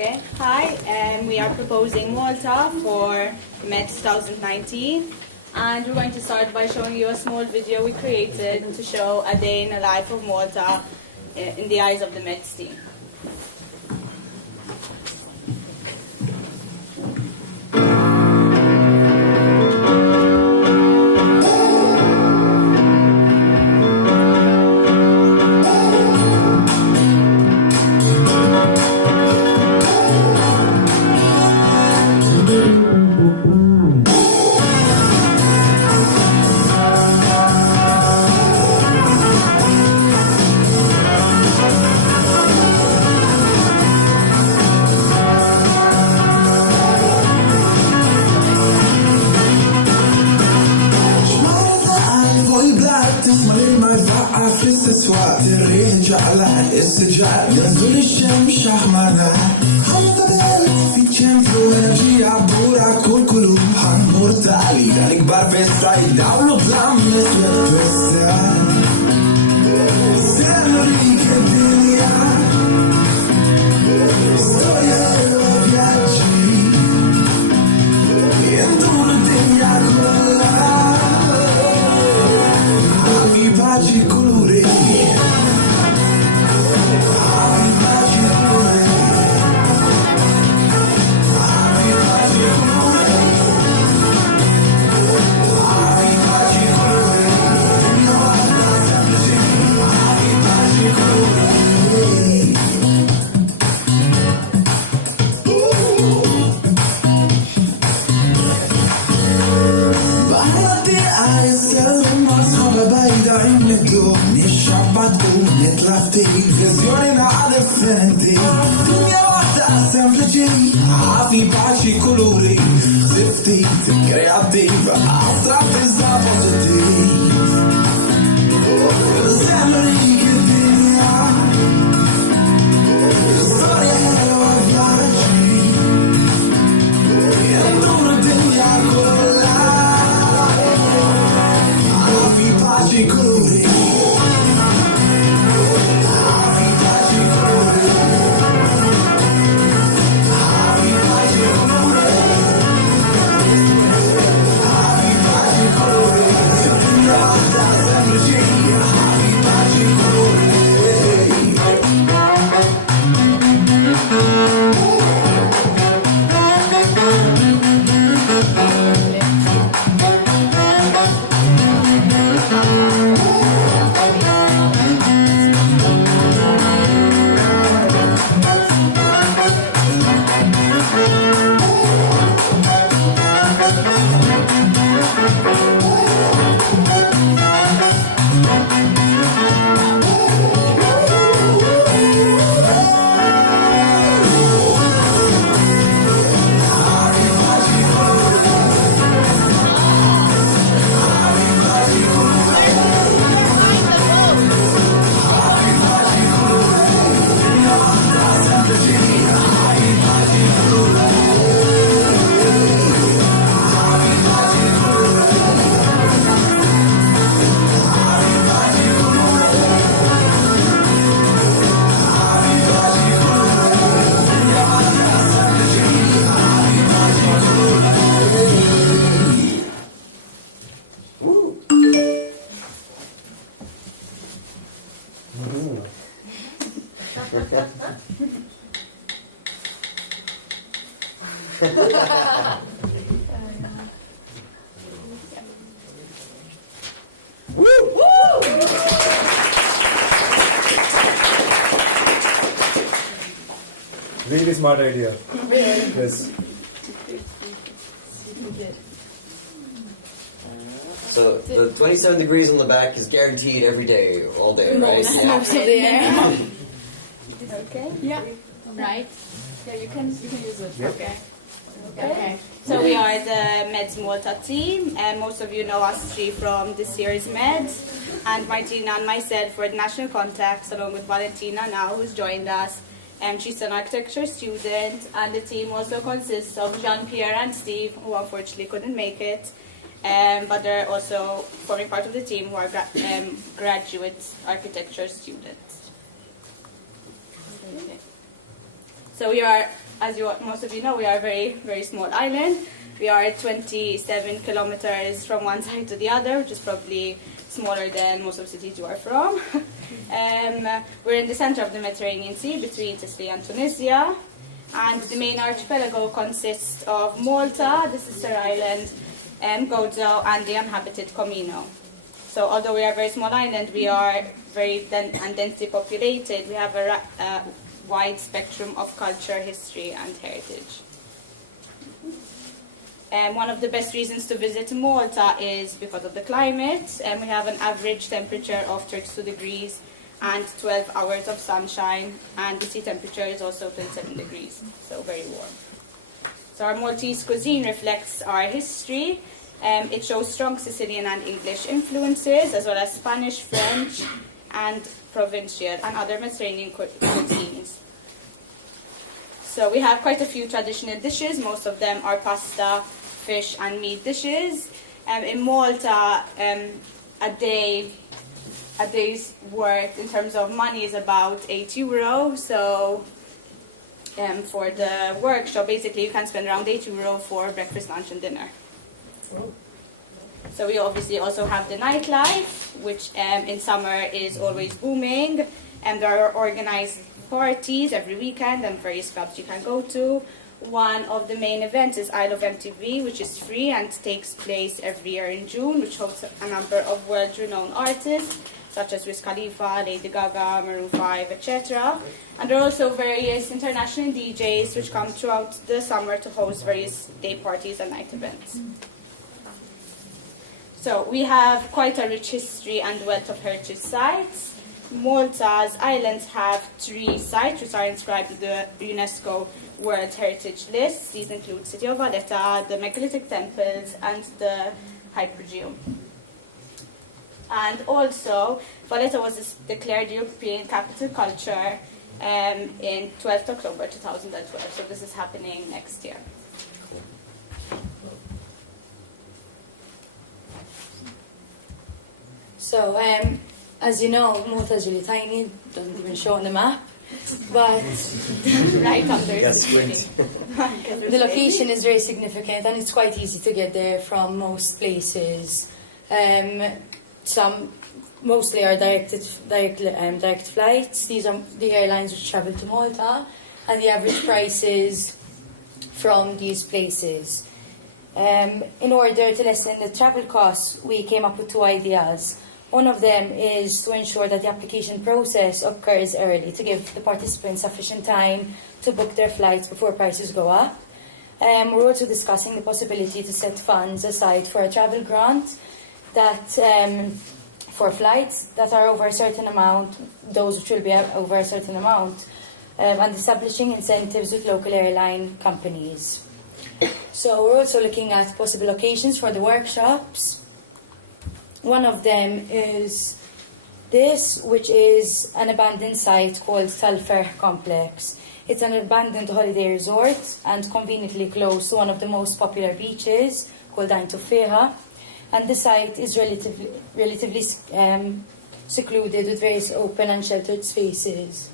Okay. Hi, we are proposing Malta for Met 2019, and we're going to start by showing you a small video we created to show a day in the life of Malta in the eyes of the Met team. على الاستجابة ينزل الشمس أحمرها حنطلع في centro energia pura col colore mortali نكبر في الصيد عملوا ظلام نسوة توسع سنوريك الدنيا storia viaggi intorno الدنيا كلها عمي باجي colori televisione alle frenti dunia waħda sempliċi ħafi paċi kolori ziftit kreativ astrat iżda pozitiv sembrik id-dinja storja ħelwa vjaġġi jendur id-dinja kollha ħafi paċi kolori Really smart idea. Yes. So the 27 degrees on the back is guaranteed every day, all day, right? Most of the air. Okay. Yeah. Right. Yeah, you can use it. Yep. Okay. Okay. So we are the Meds Malta team, and most of you know us three from this year's Meds, and Martina and myself for the national contacts, along with Valentina now, who's joined us. She's an architecture student, and the team also consists of Jean-Pierre and Steve, who unfortunately couldn't make it, but they're also forming part of the team who are graduate architecture students. So we are as most of you know, we are a very, very small island. We are 27 kilometers from one side to the other, which is probably smaller than most of the cities you are from. We're in the center of the Mediterranean Sea between Sicily and Tunisia. And the main archipelago consists of Malta, the sister island, Gozo, and the uninhabited Comino. So although we are a very small island, we are very densely populated. We have a wide spectrum of culture, history, and heritage. One of the best reasons to visit Malta is because of the climate. We have an average temperature of 32 degrees and 12 hours of sunshine, and the sea temperature is also 27 degrees, so very warm. So our Maltese cuisine reflects our history. It shows strong Sicilian and English influences, as well as Spanish, French, and Provincial, and other Mediterranean cuisines. So we have quite a few traditional dishes. Most of them are pasta, fish, and meat dishes. In Malta, a day's work in terms of money is about €8. So for the workshop, basically you can spend around €8 for breakfast, lunch, and dinner. So we obviously also have the nightlife, which in summer is always booming, and there are organized parties every weekend and various clubs you can go to. One of the main events is Isle of MTV, which is free and takes place every year in June, which hosts a number of world-renowned artists, such as Wiz Khalifa, Lady Gaga, Maroon 5, etc. And there are also various international DJs which come throughout the summer to host various day parties and night events. So we have quite a rich history and wealth of heritage sites. Malta's islands have 3 sites which are inscribed in the UNESCO World Heritage List. These include City of Valletta, the megalithic temples, and the Hypogeum. And also, Valletta was declared European Capital Culture in 12th October 2012. So this is happening next year. So, as you know, Malta is really tiny, don't even show on the map, but Right under Yes, the location is very significant and it's quite easy to get there from most places. Some mostly are direct flights. These are the airlines which travel to Malta, and the average prices from these places. In order to lessen the travel costs, we came up with 2 ideas. One of them is to ensure that the application process occurs early to give the participants sufficient time to book their flights before prices go up. We're also discussing the possibility to set funds aside for a travel grant that for flights that are over a certain amount, those which will be over a certain amount, and establishing incentives with local airline companies. So we're also looking at possible locations for the workshops. One of them is this, which is an abandoned site called Talfer Complex. It's an abandoned holiday resort and conveniently close to one of the most popular beaches called Ain Tufeha. And the site is relatively secluded with various open and sheltered spaces.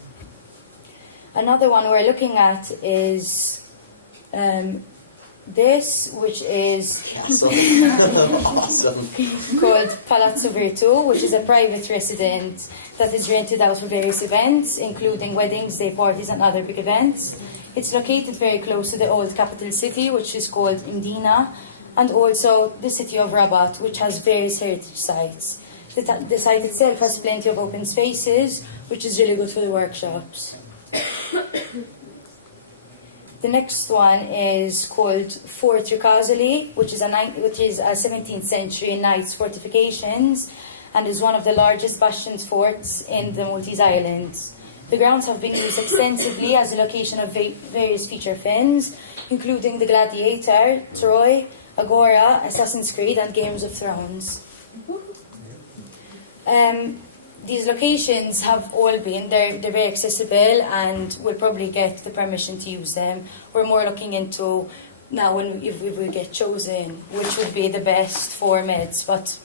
Another one we're looking at is this, which is Awesome. called Palazzo Virtu, which is a private residence that is rented out for various events, including weddings, day parties, and other big events. It's located very close to the old capital city, which is called Mdina, and also the city of Rabat, which has various heritage sites. The site itself has plenty of open spaces, which is really good for the workshops. The next one is called Fort Ricasoli, which is a 17th century knight's fortifications and is one of the largest bastions forts in the Maltese Islands. The grounds have been used extensively as a location of various feature films, including The Gladiator, Troy, Agora, Assassin's Creed, and Games of Thrones. These locations have all been, they're very accessible and we'll probably get the permission to use them. We're more looking into now if we get chosen, which would be the best for meds, but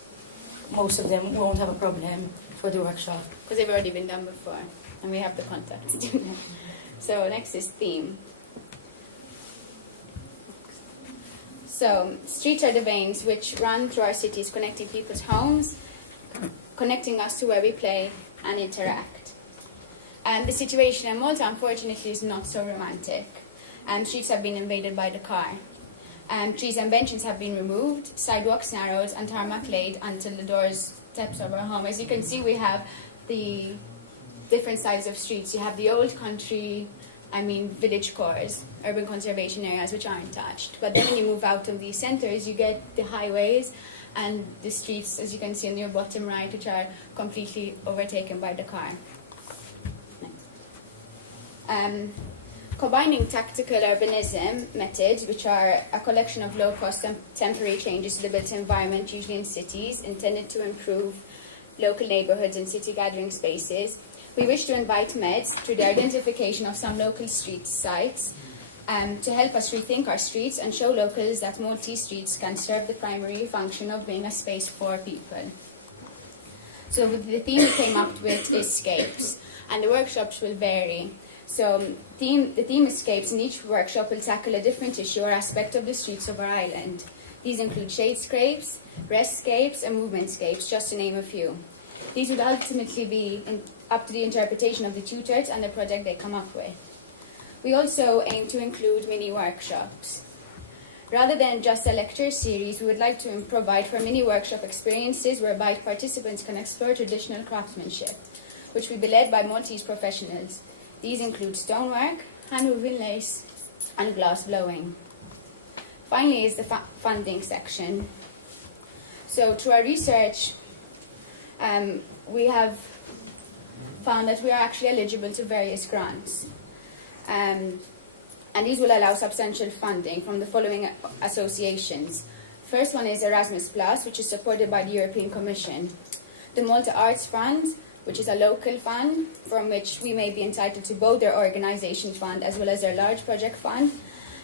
most of them won't have a problem for the workshop. Because they've already been done before, and we have the contacts to do that. So next is theme. So, streets are the veins which run through our cities, connecting people's homes, connecting us to where we play and interact. And the situation in Malta, unfortunately, is not so romantic. Streets have been invaded by the car. Trees and benches have been removed, sidewalks narrowed, and tarmac laid until the doors steps of our home. As you can see, we have the different sides of streets. You have the old country, village cores, urban conservation areas which aren't touched. But then when you move out of these centres, you get the highways and the streets, as you can see on your bottom right, which are completely overtaken by the car. Combining tactical urbanism methods, which are a collection of low-cost and temporary changes to the built environment, usually in cities, intended to improve local neighbourhoods and city gathering spaces, we wish to invite MEDS through the identification of some local street sites to help us rethink our streets and show locals that Maltese streets can serve the primary function of being a space for people. So the theme we came up with is scapes, and the workshops will vary. So the theme escapes, and each workshop will tackle a different issue or aspect of the streets of our island. These include shadescapes, restscapes, and movementscapes, just to name a few. These would ultimately be up to the interpretation of the tutors and the project they come up with. We also aim to include mini workshops. Rather than just a lecture series, we would like to provide for mini workshop experiences whereby participants can explore traditional craftsmanship, which will be led by Maltese professionals. These include stonework, hand-woven lace, and glass blowing. Finally is the funding section. So through our research, we have found that we are actually eligible to various grants. And these will allow substantial funding from the following associations. First one is Erasmus+, which is supported by the European Commission. The Malta Arts Fund, which is a local fund from which we may be entitled to both their organisation fund as well as their large project fund.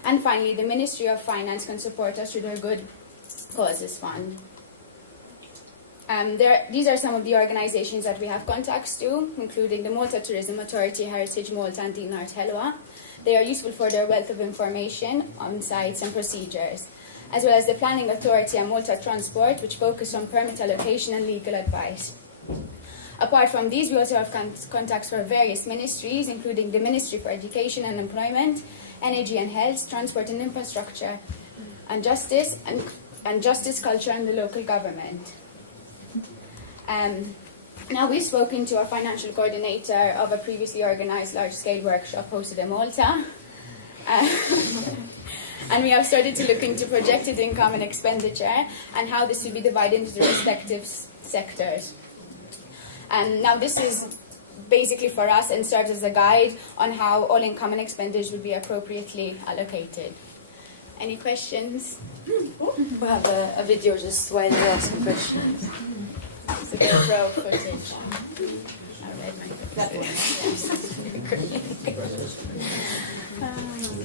And finally, the Ministry of Finance can support us through their Good Causes Fund. These are some of the organisations that we have contacts to, including the Malta Tourism Authority, Heritage Malta, and Din Art Helwa. They are useful for their wealth of information on sites and procedures, as well as the Planning Authority and Malta Transport, which focus on permit allocation and legal advice. Apart from these, we also have contacts for various ministries, including the Ministry for Education and Employment, Energy and Health, Transport and Infrastructure, and Justice, and Justice, Culture, and the local government. Now we've spoken to a financial coordinator of a previously organised large-scale workshop hosted in Malta. And we have started to look into projected income and expenditure and how this will be divided into the respective sectors. Now this is basically for us and serves as a guide on how all income and expenditure will be appropriately allocated. Any questions? We have a video just while you're asking questions. It's a GoPro footage. I read that one.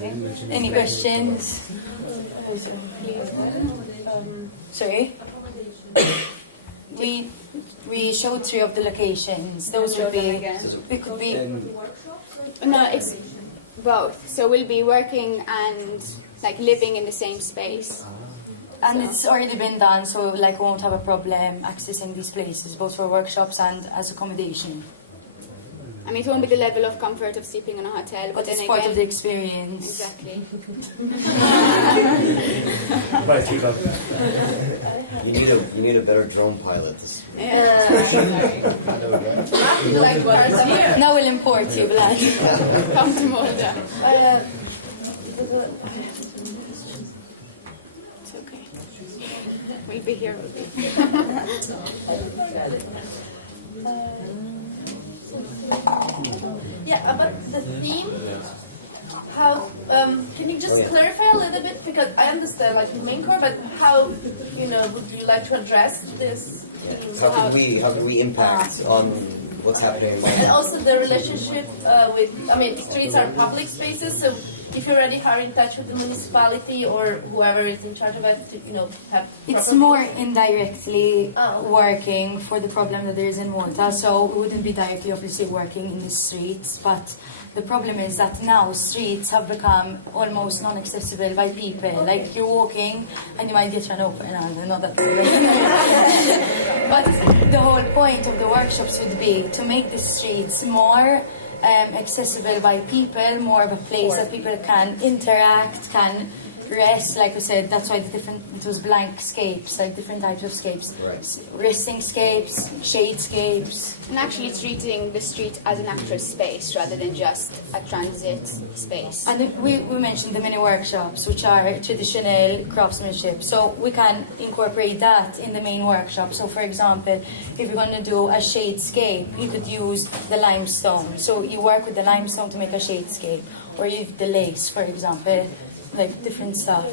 Yes. Any questions? Sorry? We showed 3 of the locations. Those would be. We could be. No, it's both. So we'll be working and living in the same space. And it's already been done, so we won't have a problem accessing these places, both for workshops and as accommodation. It won't be the level of comfort of sleeping in a hotel, But then it's again, part of the experience. Exactly. Right, keep up. You need a better drone pilot. Now we'll import you, Vlad. Come to Malta. It's okay. We'll be here. Yeah, about the theme, how, can you just clarify a little bit, because I understand the main core, but how, would you like to address this? How could we impact on what's happening in And Malta. also the relationship with, I mean, streets are public spaces, so if you already are in touch with the municipality or whoever is in charge of it to, have It's proper- more indirectly Oh. working for the problem that there is in Malta, so it wouldn't be directly obviously working in the streets, but the problem is that now streets have become almost non-accessible by people. Like you're walking and you might get run over, and not that but the whole point of the workshops would be to make the streets more accessible by people, more of a place that people can interact, can rest. Like we said, that's why it was blank scapes, like different types of scapes. Right. Resting scapes, shade scapes. And actually treating the street as an actual space rather than just a transit space. And we mentioned the mini workshops, which are traditional craftsmanship. So we can incorporate that in the main workshop. So for example, if you're going to do a shadescape, you could use the limestone. So you work with the limestone to make a shadescape. Or you the lace, for example, like different stuff.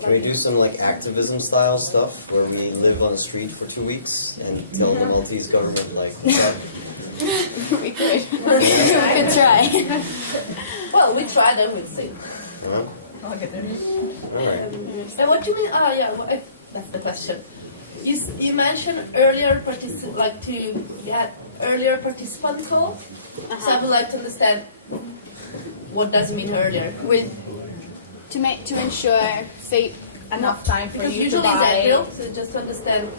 Can we do some like activism style stuff where we live on the street for 2 weeks and tell the Maltese government like We could. We could try. Well, we tried and we see. All right. And what do you mean? That's the question. You mentioned earlier earlier participant call. So I would like to understand what does it mean earlier. To ensure, say, enough time for Because you to usually it's buy. April, so just to understand.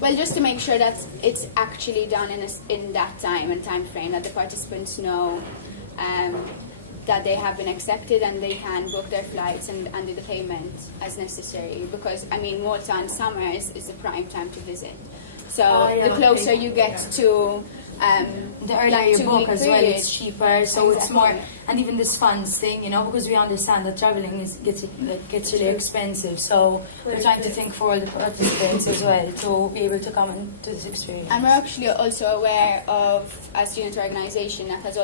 Well, just to make sure that it's actually done in that time and time frame, that the participants know that they have been accepted and they can book their flights and do the payment as necessary. Because, I mean, Malta in summer is the prime time to visit. So the closer you get to The earlier that you 2 book week as well, period. it's cheaper, so it's more, Exactly. and even this funds thing, because we understand that traveling gets really expensive, so we're trying to think for all the participants as well to be able to come and do this experience. And we're actually also aware of a student organisation that has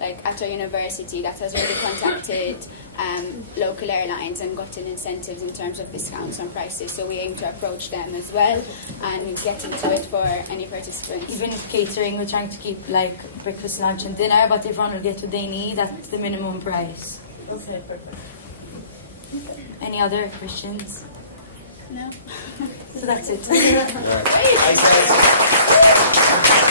like at our university that has already contacted local airlines and gotten incentives in terms of discounts on prices. So we aim to approach them as well and get into it for any participants. Even catering, we're trying to keep like breakfast, lunch and dinner, but everyone will get what they need at the minimum price. Okay, perfect. Any other questions? No? So that's it. All right. Thanks, guys.